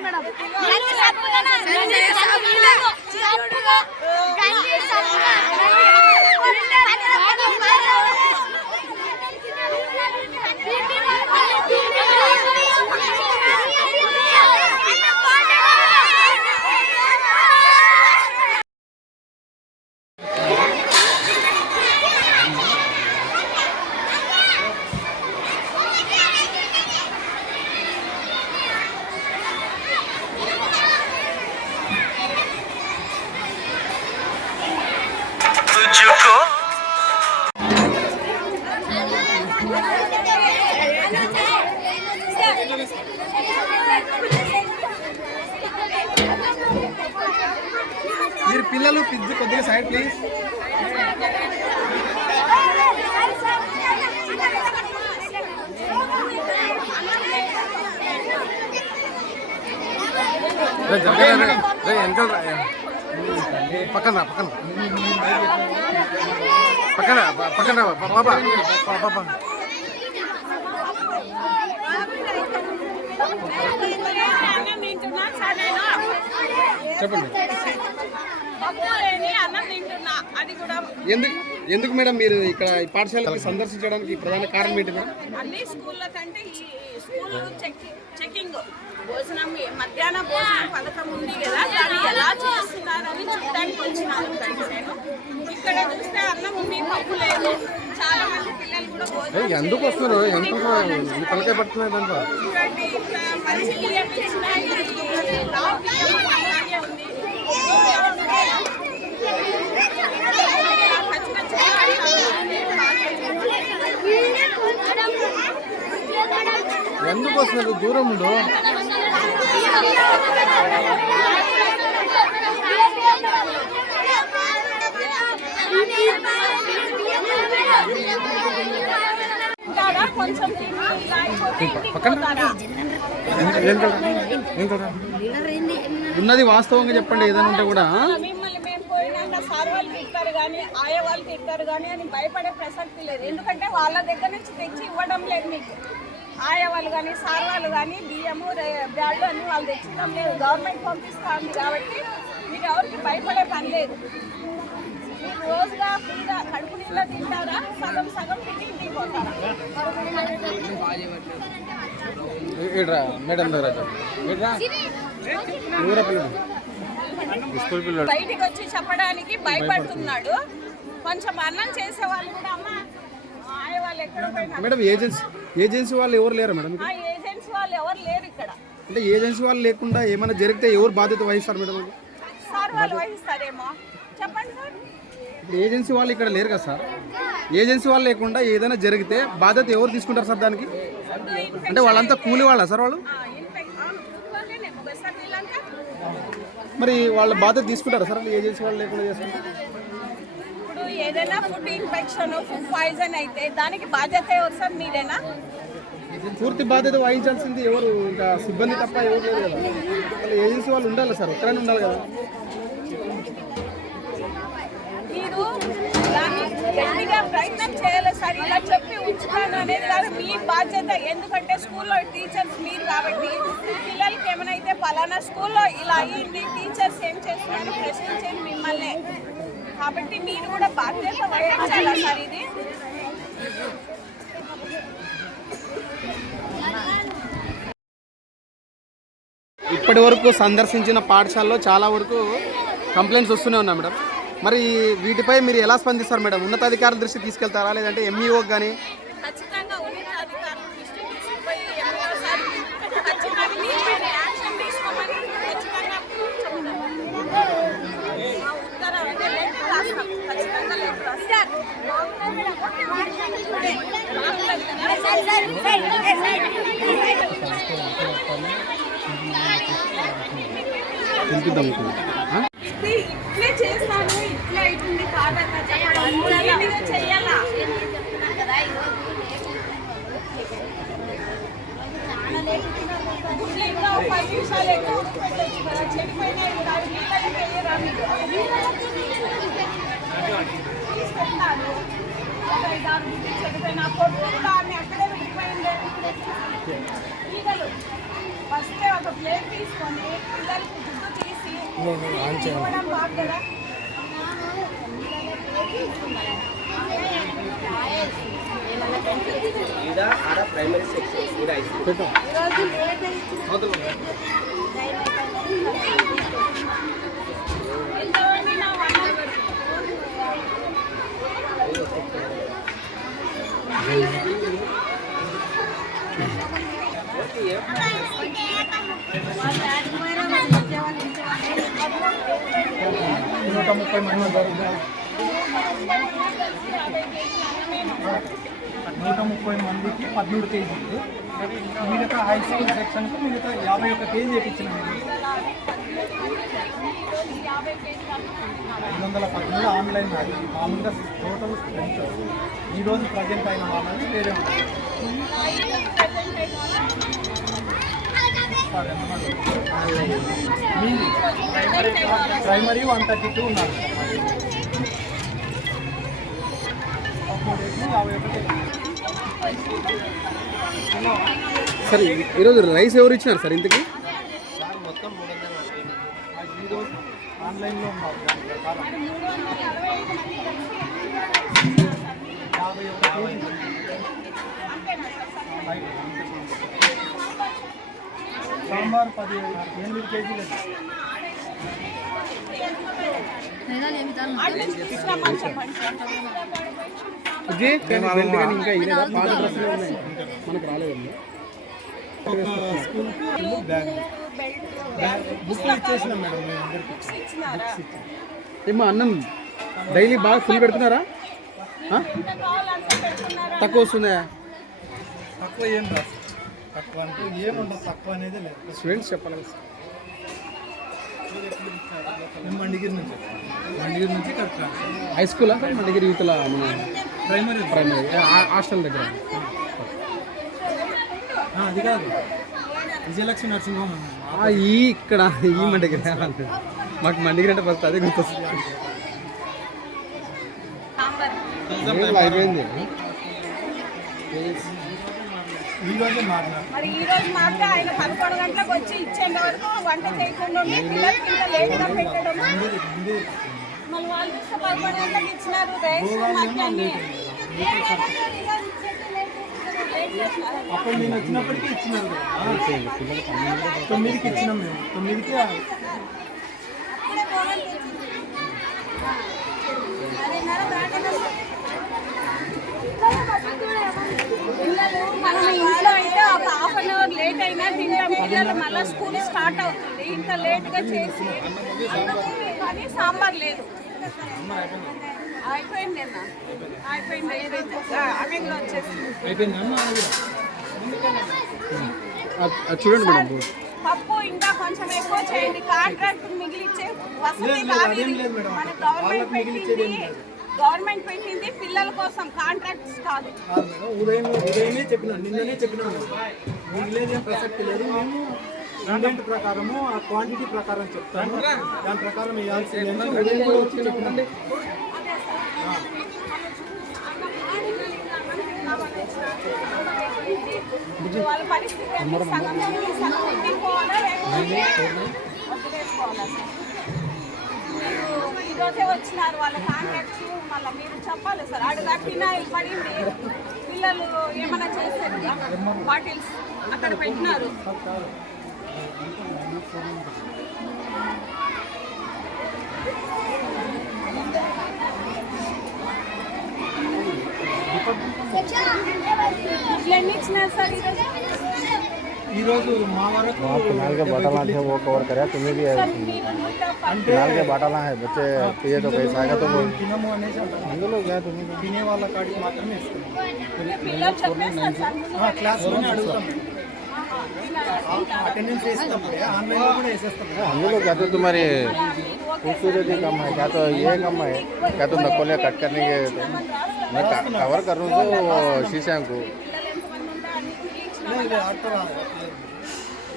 Madam? పిల్లలు పిజ్జు కొద్దిగా side please పక్కన పక్కన. పక్కన పక్కన పాపా. పాపా. చెప్పండి. ఎందుకు ఎందుకు మేడం మీరు ఇక్కడ ఈ పాఠశాలకు సందర్శించడానికి ప్రధాన కారణం ఏంటి మేడం? అన్ని స్కూళ్ళ కంటే ఈ స్కూల్ చెక్ చెకింగ్ భోజనం మధ్యాహ్న భోజనం పథకం ఉంది కదా దాన్ని ఎలా చేస్తున్నారని చూడడానికి వచ్చినాను నేను. ఇక్కడ చూస్తే అన్నం ఉంది పప్పు లేదు. చాలా మంది పిల్లలు కూడా భోజనం ఎందుకు వస్తున్నారు? ఎందుకు తలకాయ పడుతున్నాయి దాంట్లో చూడండి ఇక్కడ మంచి బియ్యం ఇచ్చినా ఇది లావు బియ్యం అని అలాగే ఉంది పచ్చి పచ్చిగా ఎందుకు వస్తున్నారు దూరం ఉండు తింటారా? కొంచెం తిని ఇలా అయిపోతే ఇంటికి పక్కన. పోతారా? ఏం కదా ఏం కదా ఉన్నది వాస్తవంగా చెప్పండి ఏదైనా ఉంటే కూడా. మిమ్మల్ని మేము పోయినాక సార్ వాళ్ళు తింటారు కానీ ఆయా వాళ్ళు తింటారు కానీ అని భయపడే ప్రసక్తి లేదు. ఎందుకంటే వాళ్ళ దగ్గర నుంచి తెచ్చి ఇవ్వడం లేదు మీకు. ఆయా వాళ్ళు కానీ సార్ వాళ్ళు కానీ బియ్యము రే- బ్యాళ్ళు అని వాళ్ళు తెచ్చడం లేదు గవర్నమెంట్ పంపిస్తా ఉంది కాబట్టి మీరు ఎవరికి భయపడే పని లేదు. మీరు రోజుగా ఫ్రీగా కడుపు నిండా తింటారా? సగం సగం తిని ఇంటికి పోతారా మేడం బయటికి వచ్చి చెప్పడానికి భయపడుతున్నాడు. కొంచెం అన్నం చేసే వాళ్ళు కూడా అమ్మ ఆయా వాళ్ళు ఎక్కడ పోయినా మేడం ఏజెన్సీ ఏజెన్సీ వాళ్ళు ఎవరు లేరా మేడం ఆ ఏజెంట్స్ వాళ్ళు ఎవరు లేరు ఇక్కడ. అంటే ఏజెన్సీ వాళ్ళు లేకుండా ఏమైనా జరిగితే ఎవరు బాధ్యత వహిస్తారు మేడం? సార్ వాళ్ళు వహిస్తారేమో. చెప్పండి సార్. ఇప్పుడు ఏజెన్సీ వాళ్ళు ఇక్కడ లేరు కదా సార్? ఏజెన్సీ వాళ్ళు లేకుండా ఏదైనా జరిగితే బాధ్యత ఎవరు తీసుకుంటారు సార్ దానికి? అంటే వాళ్ళంతా కూలి వాళ్ళా సార్ వాళ్ళు? మరి వాళ్ళ బాధ్యత తీసుకుంటారా సార్ ఏజెన్సీ వాళ్ళు లేకుండా చేసుకుంటారు? ఏదైనా ఫుడ్ ఇన్ఫెక్షన్ ఫుడ్ పాయిజన్ అయితే దానికి బాధ్యత ఎవరు సార్ మీరేనా? పూర్తి బాధ్యత వహించాల్సింది ఎవరు? ఇంకా సిబ్బంది తప్ప ఎవరు లేదు కదా. వాళ్ళ ఏజెన్సీ వాళ్ళు ఉండాలి సార్ ఒక్కరైనా ఉండాలి కదా. మీరు గట్టిగా ప్రయత్నం చేయాలి సార్ ఇలా చెప్పి ఉంచుతాను అనేది కాదు మీ బాధ్యత. ఎందుకంటే స్కూల్లో టీచర్స్ మీరు కాబట్టి పిల్లలకి ఏమైనా అయితే పలానా స్కూల్లో ఇలా అయ్యింది టీచర్స్ ఏం చేస్తున్నారు ప్రశ్నించేది మిమ్మల్ని. కాబట్టి మీరు కూడా బాధ్యత వహించాలా సార్ ఇది? ఇప్పటి వరకు సందర్శించిన పాఠశాలలో చాలా వరకు కంప్లైంట్స్ వస్తూనే ఉన్నాయి మేడం. మరి వీటిపై మీరు ఎలా స్పందిస్తారు మేడం? ఉన్నతాధికారుల దృష్టి తీసుకెళ్తారా? లేదంటే ఎంఈఓకి కానీ ఇట్లే చేస్తాను ఇట్లే అవుతుంది కాదన్న చెయ్యాలా ఇంకా ఒక నిమిషాలు ఎక్కువ ఉడకబెట్టొచ్చు కదా చెడిపోయినాయి కూడా పొట్టు కూడా అక్కడే ఫస్ట్ ఒక ప్లేట్ తీసుకొని పిల్లలకి గుడ్డు తీసి ఇవ్వడం బాగు కదా నా వందలు నూట ముప్పై మంది నూట ముప్పై మందికి పదమూడు కేజీలు. మిగతా హై స్కూల్ సెక్షన్కి మిగతా యాభై ఒక్క కేజీ వేయించిన ఐదు వందల పదమూడు ఆన్లైన్ అది మామూలుగా టోటల్ స్ట్రెంత్. ఈరోజు ప్రజెంట్ అయిన వాళ్ళని వేరే ఉంటుంది ప్రైమరీ వన్ థర్టీ టూ ఉన్నారు సార్ ఈరోజు రైస్ ఎవరు ఇచ్చినారు సార్ ఇంతకి ఆన్లైన్లో యాభై. సాంబార్ పది ఎనిమిది కేజీలు ఇది ఇంకా ఇదేదా పాత డ్రెస్సులు ఉన్నాయి. మనకు రాలేదండి బ్యాగ్. ఇచ్చేసినాం మేడం మేము అందరికీ. ఏమో అన్నం డైలీ బాగా ఫుల్ పెడుతున్నారా? తక్కువ వస్తుందా? తక్కువ ఏం రాదు. తక్కువ అంటే ఏముండదు తక్కువ అనేది లేదు. స్టూడెంట్స్ చెప్పాలి మండిగిరి నుంచి మండిగిరి నుంచి హై స్కూలా? సార్ మన దగ్గర యూత్ల మన ప్రైమరీ. ప్రైమరీ. ఆ- హాస్టల్ దగ్గర? అది కాదు. విజయలక్ష్మి నర్సింగ్ హోమ్ ఆ, ఈ ఇక్కడ ఈ మన దగ్గర మాకు మన దగ్గర అంటే ఫస్ట్ అదే గుర్తొస్తుంది. అయిపోయింది? మరి ఈ రోజు మాత్రం ఆయన పదకొండు గంటలకు వచ్చి ఇచ్చేంత వరకు వంట చేయకుండా ఉండి పిల్లలకి ఇంకా లేట్గా పెట్టడం. మళ్ళీ వాళ్ళు చూస్తే పదకొండు గంటలకు ఇచ్చినారు రైస్ మధ్యాహ్నం. లేట్? చేసినారు అప్పుడు నేను వచ్చినప్పటికీ ఇచ్చినారు. కదా. తొమ్మిదికి ఇచ్చినాం మేము. తొమ్మిదికి పిల్లలు మన ఇంట్లో అయితే ఒక హాఫ్ అన్ అవర్ లేట్ అయినా తింటాం. పిల్లలు మళ్ళీ స్కూల్ స్టార్ట్ అవుతుంది. ఇంత లేట్గా చేసి కానీ సాంబార్ లేదు. అయిపోయింది అన్న. అయిపోయింది. అయిపోయింది వచ్చేసింది చూడండి మేడం పప్పు ఇంకా కొంచెం ఎక్కువ చేయండి. కాంట్రాక్ట్ మిగిలిచ్చే వసతి కాదు. మన గవర్నమెంట్ ఏం. గవర్నమెంట్ పెట్టింది పిల్లల కోసం కాంట్రాక్ట్స్ కాదు ఉదయం ఉదయమే చెప్పినాం నిన్ననే చెప్పినాం మిగిలేదేం ప్రసక్తి లేదు మేము ఇండెంట్ ప్రకారము ఆ క్వాంటిటీ ప్రకారం చెప్తాము దాని ప్రకారం వేయాల్సింది అని ఉదయం కూడా వచ్చి చెప్పినాం వాళ్ళ పరిస్థితి ఏంటి? సగం తిని సగం తినిపోవాలా లేకపోతే వదిలేసుకోవాలా మీరు ఈరోజే వచ్చినారు వాళ్ళ కాంటాక్ట్స్ మళ్ళీ మీరు చెప్పాలి సార్. ఆడు కట్టినా పడింది. పిల్లలు ఏమైనా చేశారు? బాటిల్స్ అక్కడ పెట్టినారు. ఇట్లా ఎన్ని ఇచ్చినారు సార్ ఈరోజు? वहाँ फ़िलहाल के बाटाला थे वो कवर करे तुम्हें भी है फ़िलहाल के बाटाला है बच्चे पिए तो कैसा आएगा तो हम लोग गया तुम्हें पीने वाला कार्ड हम लोग क्या तो तुम्हारी खूबसूरती कम है क्या तो ये कम है क्या तुम नकोले कट करने के मैं कवर कर रहा हूँ तो शीशा को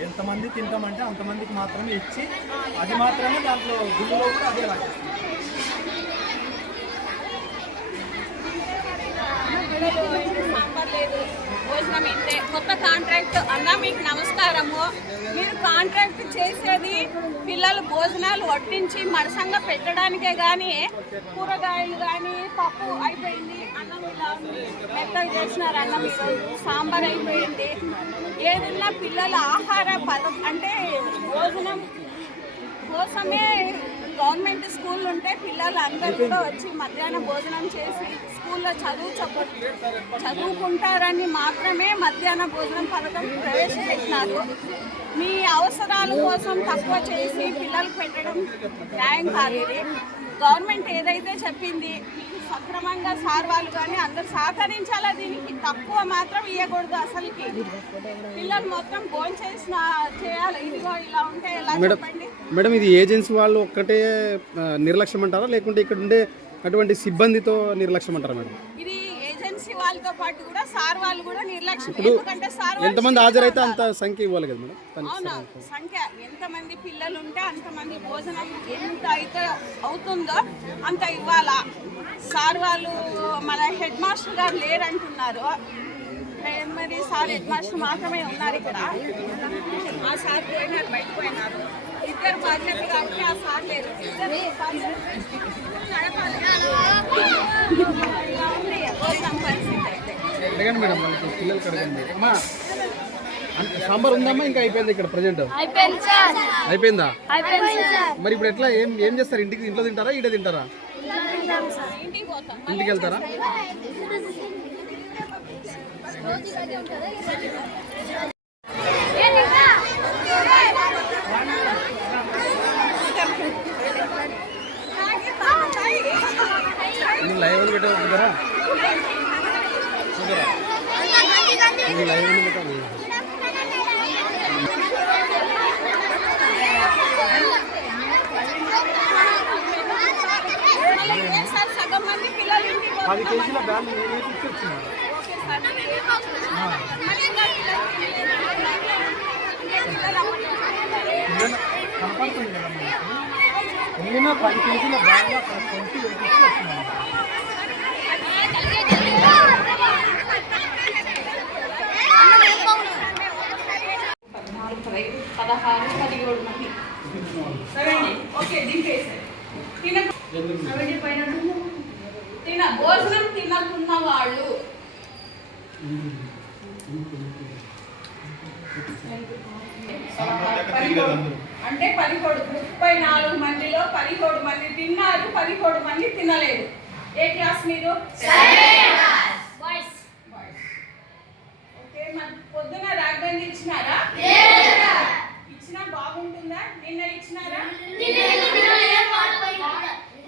ఎంతమంది తింటామంటే అంతమందికి మాత్రమే ఇచ్చి అది మాత్రమే దాంట్లో గుళ్ళలో కూడా అదే రాసేస్తాం సాంబార్ లేదు భోజనం ఇంతే కొత్త కాంట్రాక్ట్ అన్న మీకు నమస్కారము. మీరు కాంట్రాక్ట్ చేసేది పిల్లలు భోజనాలు వడ్డించి మడసంగా పెట్టడానికే కానీ కూరగాయలు కానీ పప్పు అయిపోయింది అన్నం ఇలా ఉంది. మెత్తగా చేసినారు అన్నం సాంబార్ అయిపోయింది. ఏదన్నా పిల్లల ఆహార పదం అంటే భోజనం కోసమే గవర్నమెంట్ స్కూల్ ఉంటే పిల్లలు అందరూ కూడా వచ్చి మధ్యాహ్నం భోజనం చేసి స్కూల్లో చదువు చెప్ప చదువుకుంటారని మాత్రమే మధ్యాహ్న భోజనం పథకం ప్రవేశపెట్టినారు. మీ అవసరాల కోసం తక్కువ చేసి పిల్లలకు పెట్టడం న్యాయం కాదు ఇది. గవర్నమెంట్ ఏదైతే చెప్పింది సక్రమంగా సార్ వాళ్ళు కానీ అందరు సహకరించాలా దీనికి? తక్కువ మాత్రం ఇవ్వకూడదు అసలుకి. పిల్లలు మొత్తం భోజనం చేసిన చేయాలి. ఇదిగో ఇలా ఉంటే ఎలా చెప్పండి? మేడం ఇది ఏజెన్సీ వాళ్ళు ఒక్కటే నిర్లక్ష్యం అంటారా లేకుంటే ఇక్కడ ఉండే అటువంటి సిబ్బందితో నిర్లక్ష్యం అంటారా మేడం? ఇది ఏజెన్సీ వాళ్ళతో పాటు కూడా సార్ వాళ్ళు కూడా నిర్లక్ష్యం. ఎందుకంటే సార్ ఎంతమంది హాజరైతే అంత సంఖ్య ఇవ్వాలి కదా మేడం? అవునా? సంఖ్య. ఎంతమంది పిల్లలు ఉంటే అంతమంది భోజనం ఎంత అయితే అవుతుందో అంత ఇవ్వాలా. సార్ వాళ్ళు మన హెడ్ మాస్టర్ గారు లేరంటున్నారు. ప్రైమరీ సార్ హెడ్ మాస్టర్ మాత్రమే ఉన్నారు ఇక్కడ. ఆ సార్ పోయినారు బయట పోయినారు. ఇద్దరు బాధ్యత కాబట్టి ఆ సార్ లేరు. ఇద్దరు అడగండి మేడం వాళ్ళకి పిల్లలకి అడగండి. అమ్మా అంటే సాంబార్ ఉందమ్మా ఇంకా అయిపోయింది ఇక్కడ ప్రజెంట్? అయిపోయింది మరి ఇప్పుడు ఎట్లా ఏం ఏం చేస్తారు? ఇంటికి ఇంట్లో తింటారా? ఈడ తింటారా? ఇంటికి వెళ్తారా? లైవ్ అని పెట్టారా ఇది లైవ్ అని పెట్టాలి పది కేజీల బ్యాగ్ నేను వేసి కనపడుతుంది కదా మనకి పది కేజీల బ్యాగ్ అక్కడ కొంచెం వేసి వచ్చినాను పద్నాలుగు పదహైదు పదహారు పదిహేడు మంది. సరే అండి ఓకే దింపేసారు తిన తిన భోజనం తినకున్న వాళ్ళు. అంటే పదిహేడు ముప్పై నాలుగు మందిలో పదిహేడు మంది తిన్నారు పదిహేడు మంది తినలేదు. ఏ క్లాస్ మీరు? ఓకే మరి పొద్దున రాగండి ఇచ్చినారా నిన్న ఇచ్చినారా?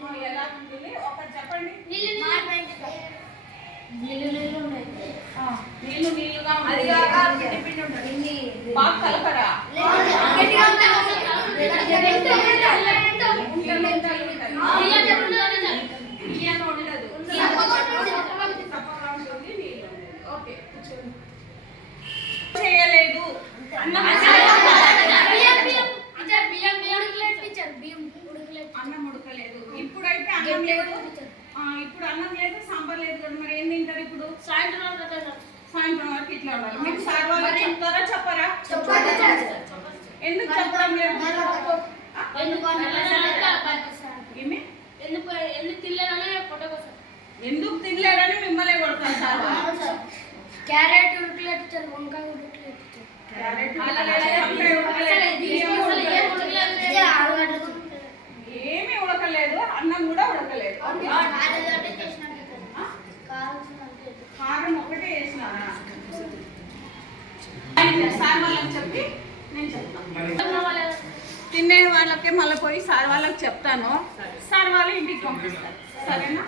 ఆ, ఎలా ఉంటుంది? ఒకటి చెప్పండి. ఆ, నీళ్ళు నీళ్ళుగా అది కాక పిండి పిండి ఉంటుంది. బాగా కలపరా? బియ్యం ఉండదు చప్పగా ఉంటుంది నీళ్ళు ఉండదు ఓకే కూర్చోండి చేయలేదు అన్నం అన్నం ఉడకలేదు ఇప్పుడైతే అన్నం లేదు ఆ, ఇప్పుడు అన్నం లేదు సాంబార్ లేదు కదా మరి ఏం తింటారు ఇప్పుడు సాయంత్రం వరకు ఇట్లా ఉండాలి మీకు సార్ వాళ్ళు చెప్తారా చెప్పరా ఎందుకు చెప్పడం లేదు? ఏమి? ఎందుకు తినలేరని మిమ్మల్ని కొడతారు సార్? క్యారెట్ ఉడకలేదు టీచర్ వంకాయ ఉడకలేదు. ఏమీ ఉడకలేదు అన్నం కూడా ఉడకలేదు కారం ఒకటే వేసినారా సార్ వాళ్ళకి చెప్పి నేను చెప్తాను. తినే వాళ్ళకే మళ్ళీ పోయి సార్ వాళ్ళకి చెప్తాను. సార్ వాళ్ళు ఇంటికి పంపిస్తారు. సరేనా?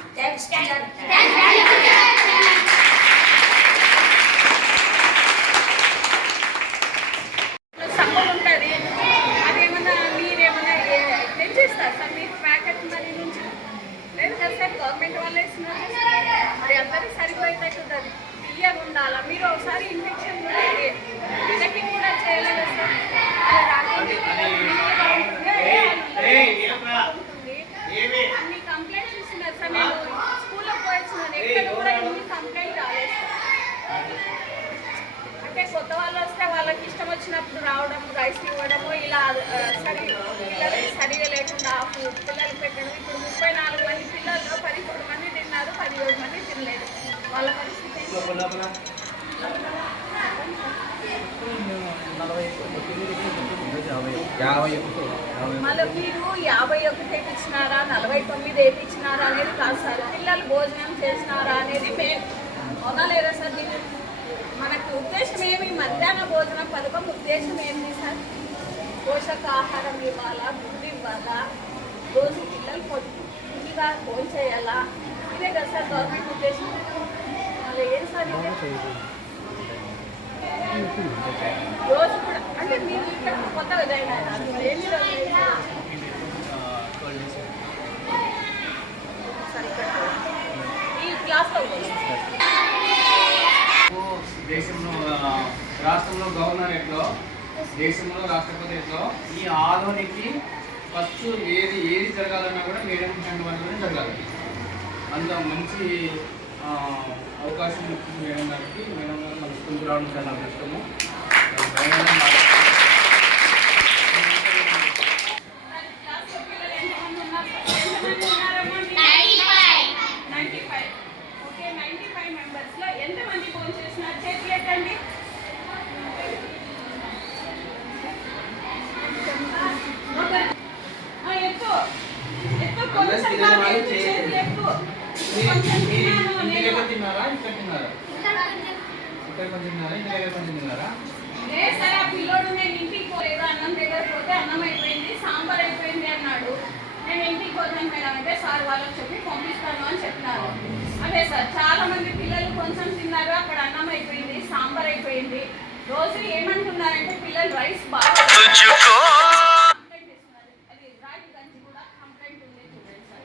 మళ్ళీ మీరు యాభై ఒకటి వేయించినారా నలభై తొమ్మిది వేయించినారా అనేది కాదు సార్. పిల్లలు భోజనం చేసినారా అనేది మెయిన్ అవునా లేదా సార్ దీని మనకు ఉద్దేశం ఏమి? మధ్యాహ్న భోజన పథకం ఉద్దేశం ఏంటి సార్? పోషకాహారం ఇవ్వాలా గుడ్డు ఇవ్వాలా? రోజు పిల్లలు పొద్దుగా ఫోన్ చేయాలా? ఇదే కదా సార్ గవర్నమెంట్ ఉద్దేశం. మళ్ళీ ఏం సార్ ఇది? రోజు అంటే సరే, ఈ క్లాస్లో దేశంలో రాష్ట్రంలో గవర్నర్ ఎట్లో దేశంలో రాష్ట్రపతి ఎట్లో ఈ ఆధునికి ఫస్ట్ ఏది ఏది జరగాలన్నా కూడా మేడం హ్యాండ్ వాళ్ళలోనే జరగాలి. అంత మంచి అవకాశం ఇచ్చింది మేడం గారికి. మేడం గారు మన స్కూల్కి రావడం చాలా అదృష్టము. తిన్నారా? ఇక్కడ తిన్నారా? ఇక్కడ కొంచెం తిన్నారా? ఇంటి దగ్గర కొంచెం తిన్నారా? సార్ ఆ పిల్లోడు నేను ఇంటికి పోలేదు. అన్నం దగ్గర పోతే అన్నం అయిపోయింది సాంబార్ అయిపోయింది అన్నాడు. నేను ఇంటికి పోతాను మేడం అంటే సార్ వాళ్ళకి చెప్పి పంపిస్తాను అని చెప్పినారు. అదే సార్ చాలా మంది పిల్లలు కొంచెం తిన్నారు అక్కడ అన్నం అయిపోయింది సాంబార్ అయిపోయింది. రోజు ఏమంటున్నారంటే పిల్లలు రైస్ బాగా కంప్లైంట్ ఇస్తున్నారు. అది రాగి గంజి కూడా కంప్లైంట్ ఉంది చూడండి సార్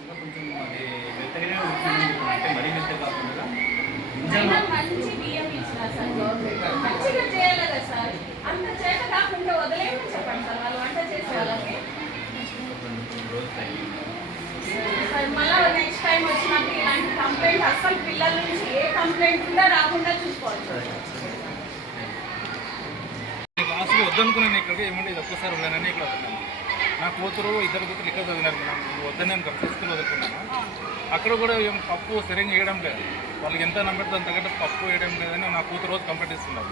ఇంకా కొంచెం అది మెత్తగానే ఉంటుంది అంటే మరీ మెత్తగా కాకుండా అయినా మంచి బియ్యం ఇచ్చినారు సార్? మంచిగా చేయాలి కదా సార్? అంత చేత కాకుండా వదిలేయమని చెప్పండి సార్ వాళ్ళు వంట చేసే వాళ్ళకి. సార్ మళ్ళీ నెక్స్ట్ టైం వచ్చినప్పుడు ఇలాంటి కంప్లైంట్ అస్సలు పిల్లల నుంచి ఏ కంప్లైంట్ కూడా రాకుండా చూసుకోవాలి సార్ క్లాసులు వద్దనుకున్నాను ఇక్కడికి ఏమంటే ఇది ఒక్కసారి ఉన్నానని ఇక్కడ నా కూతురు ఇద్దరు కూతురు ఇక్కడ చదివినారు మేడం. వద్దని నేను తీసుకుని వదులుకున్నాను అక్కడ కూడా ఏం పప్పు సరిగ్గా వేయడం లేదు. వాళ్ళకి ఎంత నమ్మితే అంత కంటే పప్పు వేయడం లేదని నా కూతురు రోజు కంప్లైంట్ ఇస్తున్నారు.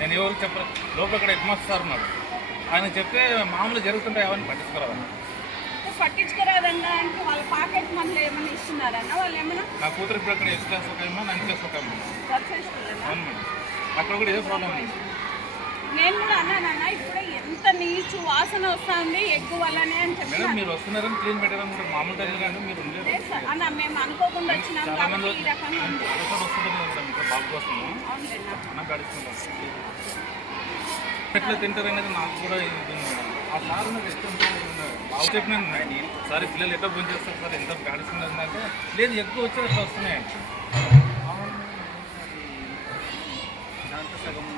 నేను ఎవరికి చెప్ప లోపల ఇక్కడ హెడ్ మాస్టర్ సార్ ఉన్నారు. ఆయన చెప్తే మామూలు జరుగుతుంటాయి అవన్నీ పట్టించుకోరాదు? పట్టించుకురాదన్నా అంటే వాళ్ళ పాకెట్ మనలో ఏమైనా ఇస్తున్నారన్న వాళ్ళు ఏమైనా నా కూతురు ఇప్పుడు అక్కడ ఎయిత్ క్లాస్ ఒక నైన్త్ క్లాస్ ఒక అక్కడ కూడా ఇదే ప్రాబ్లం నేను కూడా అన్నానన్న ఇప్పుడు ఎంత నీచు వాసన వస్తుంది ఎగ్గు వల్లనే అని మేడం చెప్పినాను మీరు వస్తున్నారని క్లీన్ పెట్టారని కూడా మామూలు టైంలో కానీ మీరు లేదు సార్. అన్న మేము అనుకోకుండా వచ్చినాం కాబట్టి ఈ రకంగా ఉంది. ఒకసారి వస్తుంది మేడం ఇంకా బాబు కోసం. అవునులేండి. నాకు గడుస్తున్నాం ఎట్లా తింటారు అనేది నాకు కూడా ఇది. ఆ సార్ నాకు ఇష్టం బాబు చెప్పినాను నేను సార్ పిల్లలు ఎట్లా భోజనం చేస్తారు సార్? ఎంత గడుస్తున్నది అంటే లేదు ఎక్కువ వచ్చి అట్లా వస్తున్నాయి. దాంట్లో సగం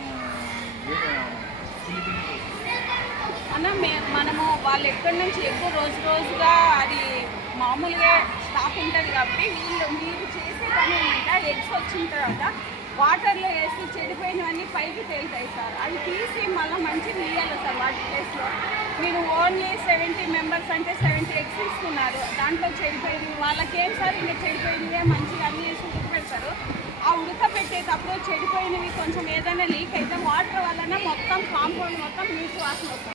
అన్న మే- మనము వాళ్ళు ఎక్కడి నుంచి ఎక్కువ రోజు రోజుగా అది మామూలుగా స్టాక్ ఉంటుంది కాబట్టి వీళ్ళు మీరు చేసే పని ఏంటంటే ఎగ్స్ వచ్చిన తర్వాత వాటర్లో వేసి చెడిపోయినవన్నీ పైకి తేలుతాయి సార్. అవి తీసి మళ్ళీ మంచి నీయాలి సార్ వాటి ప్లేస్లో. మీరు ఓన్లీ సెవెంటీ మెంబర్స్ అంటే సెవెంటీ ఎగ్స్ ఇస్తున్నారు దాంట్లో చెడిపోయింది. వాళ్ళకేం సార్ ఇంకా చెడిపోయిందే? మంచిగా అన్ని వేసి ఉడకపెడతారు ఆ ఉడకపెట్టేటప్పుడు చెడిపోయినవి కొంచెం ఏదైనా లీక్ అయితే వాటర్ వలన మొత్తం కాంపౌండ్ మొత్తం నీటి వాసన వస్తుంది.